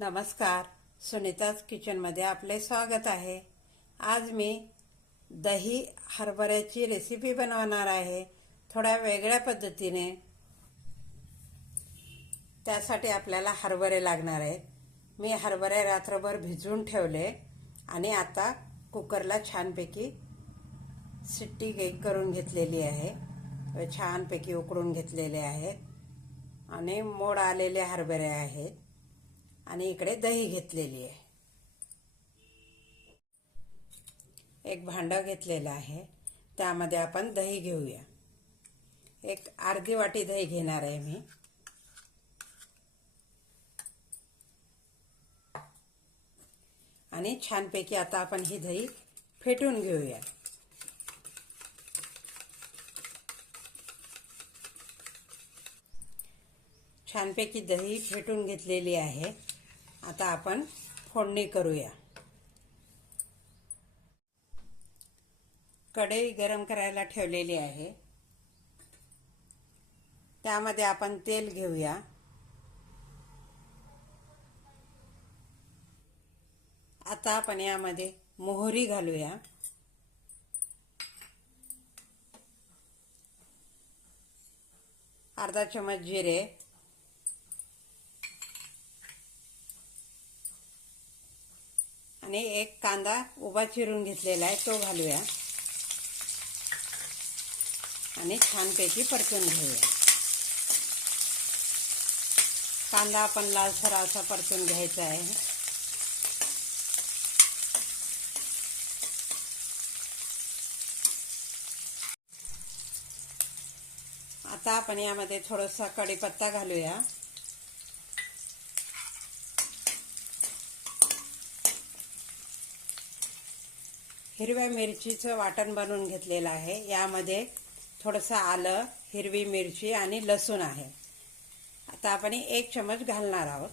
नमस्कार, सुनीताज किचनमध्ये आपले स्वागत आहे। आज मी दही हरभऱ्याची रेसिपी बनवणार आहे, थोड्या वेगळ्या पद्धतीने। त्यासाठी आपल्याला हरभरे लागणार आहेत। मी हरभरे रात्रभर भिजवून ठेवले आणि आता कुकरला छानपैकी शिट्टी करून घेतलेली आहे। छानपैकी उकळून घेतलेले आहेत आणि मोड आलेले हरभरे आहेत आणि इकडे दही घेतलेली आहे। एक भांडं घेतलेलं आहे, त्यामध्ये आपण दही घेऊया। एक अर्धी वाटी दही घेणार आहे मी। आणि छानपैकी आता आपण ही दही फेटून घेऊया। छानपैकी दही फेटून घेतलेली आहे। आता आपण फोडणी करूया। कढई गरम करायला ठेवलेली आहे, त्यामध्ये आपण तेल घेऊया। आता आपण यामध्ये मोहरी घालूया। अर्धा चमच जिरे, आणि एक कांदा उभा चिरून घेतलेला आहे तो घालूया आणि छानपैकी परतून घेऊया। कांदा आपण लालसर असा परतून घ्यायचा आहे। आता आपण यामध्ये थोडासा कढीपत्ता घालूया। हिरव्या मिरचीचं वाटण बनवून घेतलेलं आहे। यामध्ये थोडंसं आलं, हिरवी मिरची आणि लसूण आहे। आता आपण 1 चमच घालणार आहोत।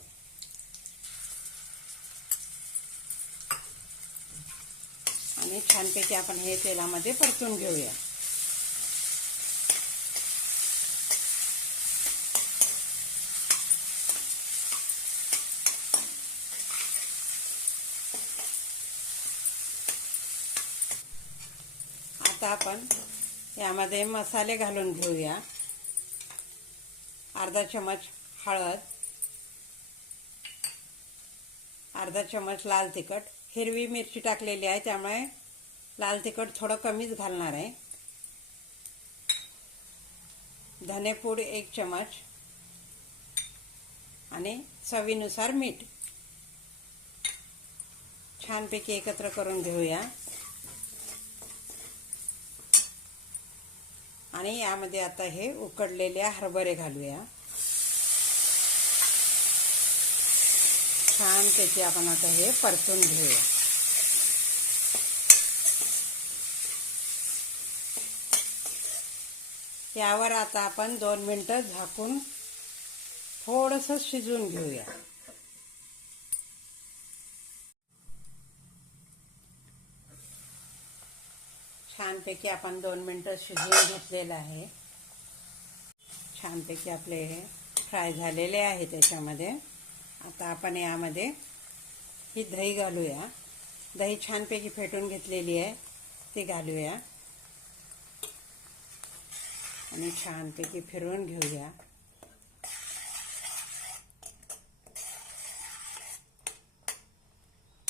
आणि छानपैकी आपण हे तेलामध्ये परतून घेऊया। आता आपण यामध्ये मसाले घालून घेऊया। अर्धा चमच हळद, अर्धा चमच लाल तिखट। हिरवी मिरची टाकलेली आहे त्यामुळे लाल तिखट थोडं कमीच घालणार आहे। धनेपूड 1 चमच आणि चवीनुसार मीठ। छानपैकी एकत्र करून घेऊया आणि यामध्ये आता हे उकडलेले हरभरे घालूया। छानपैकी आपण आता हे परतून घेऊया। यावर आता आपण 2 मिनिटं झाकून थोडंसं शिजवून घेऊया। छानपैकी आपण 2 मिनिटं शिजवून घेतलेलं आहे। छानपैकी आपले हे फ्राय झालेले आहे त्याच्यामध्ये। आता आपण यामध्ये ही दही घालूया। दही छानपैकी फेटून घेतलेली आहे ती घालूया आणि छानपैकी फिरवून घेऊया।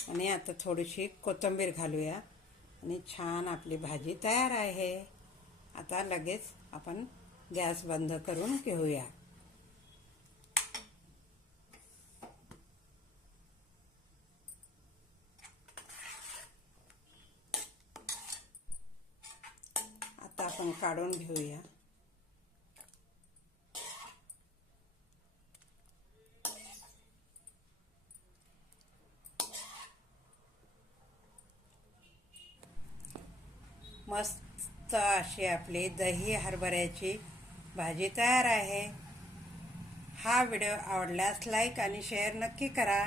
आणि आता थोडीशी कोथिंबीर घालूया आणि छान आपली भाजी तयार आहे। आता लगेच आपण गॅस बंद करून घेऊया। आता आपण काढून घेऊया। मस्त अशी आपली दही हरभऱ्याची भाजी तयार आहे। हा व्हिडिओ आवडल्यास लाईक आणि शेअर नक्की करा।